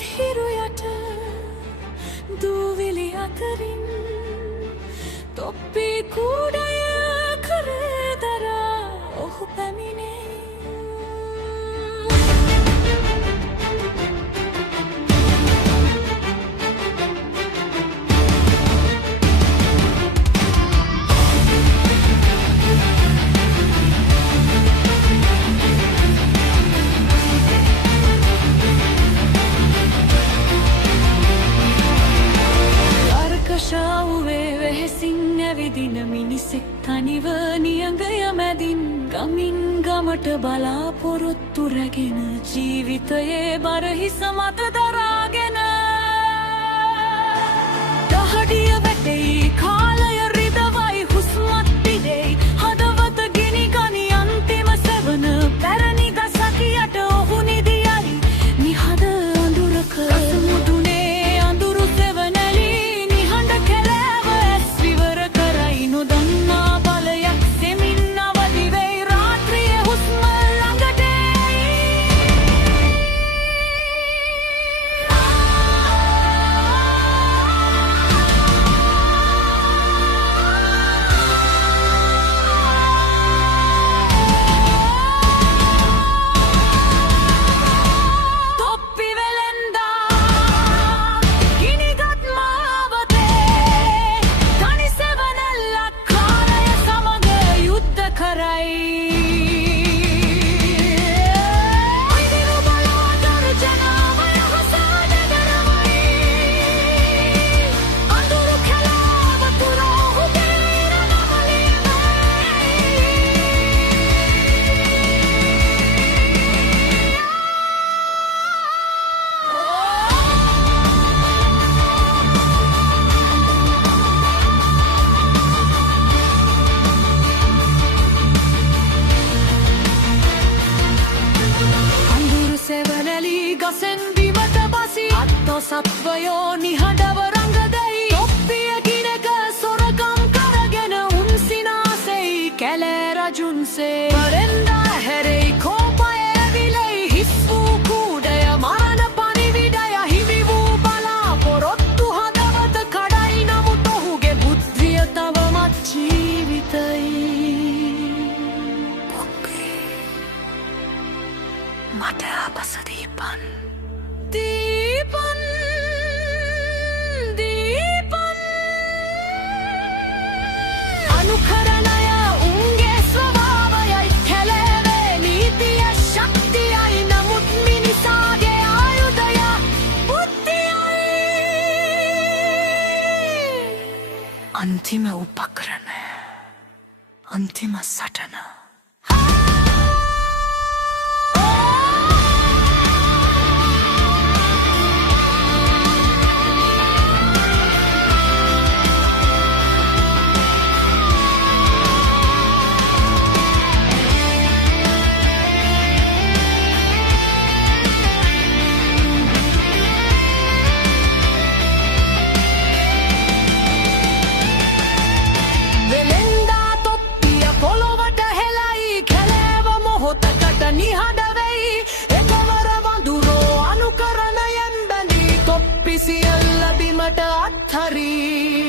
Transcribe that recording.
හිරුයට දූවිලි අතරින් තොප්පි කුඩය කරේ දරා ඔහු පැමිණේ. වෙහෙසින් මිනිසෙක් තනිව නියඟය මැදින් ගමින් ගමට බලාපොරොත්තු රැගෙන ජීවිතයේ බර හිස මත දරාගෙන දහඩිය වැටෙයි කාලය රිදවයි හුස්මත් පිරෙයි හදවත ගිනි ගනි අන්තිම සෙවන පැරණි ගසක යට ඔහු නිදියයි නිහඬ අඳුරක සමුදුනේ අඳුරු සෙවණැලි නිහඬ කෙලෑව ඇස් විවර කරයි නොදන්නා බලයක් සෙමින් අවදි වෙයි රාත්‍රියේ හුස්ම ළඟට තොප්පි වෙලෙන්දා ගිනිගත් මාවතේ තනි සෙවණැල්ලක් කාලය සමග යුද්ධ කරයි. අඳුරු බලා ගර්ජනාවය හසාද දරවයි. අඳුරු කැලෑව තුර ඔහුගේ ඉරණවලිය අඳුරු සෙවණැලි ගසෙන් බිමට බසි අත්තෝ සත්වයෝ නිහඬව රඟදැයි තොප්පිය ගිනක සොරකම් කරගෙන උන් සිනාසෙයි කැලෑ රජුන්සේ පරෙන්දා හැරෙයි කෝපය ඇවිලෙයි හිස් වූ කූඩය මරණ පණිවිඩය හිමි වූ බලාපොරොත්තු හදවත කඩයි නමුත් ඔහුගේ බුද්ධිය තවමත් ජීවිතයි. මට අපස දීපන් දීපන් දීපන් අනුකරණය උන්ගේ ස්වභාවයයි කැලෑවේ නීතිය ශක්තියයි නමුත් මිනිසාගේ ආයුධය බුද්ධියයි. අන්තිම උපකරණය අන්තිම සටන වෙලෙන්දා තොප්පිය පොළොවට හෙලයි කැලෑව මොහොතකට නිහඬ වෙයි එකවර වඳුරෝ අනුකරණයෙන් බැඳී තොප්පි සියල්ල බිමට අත්හරී.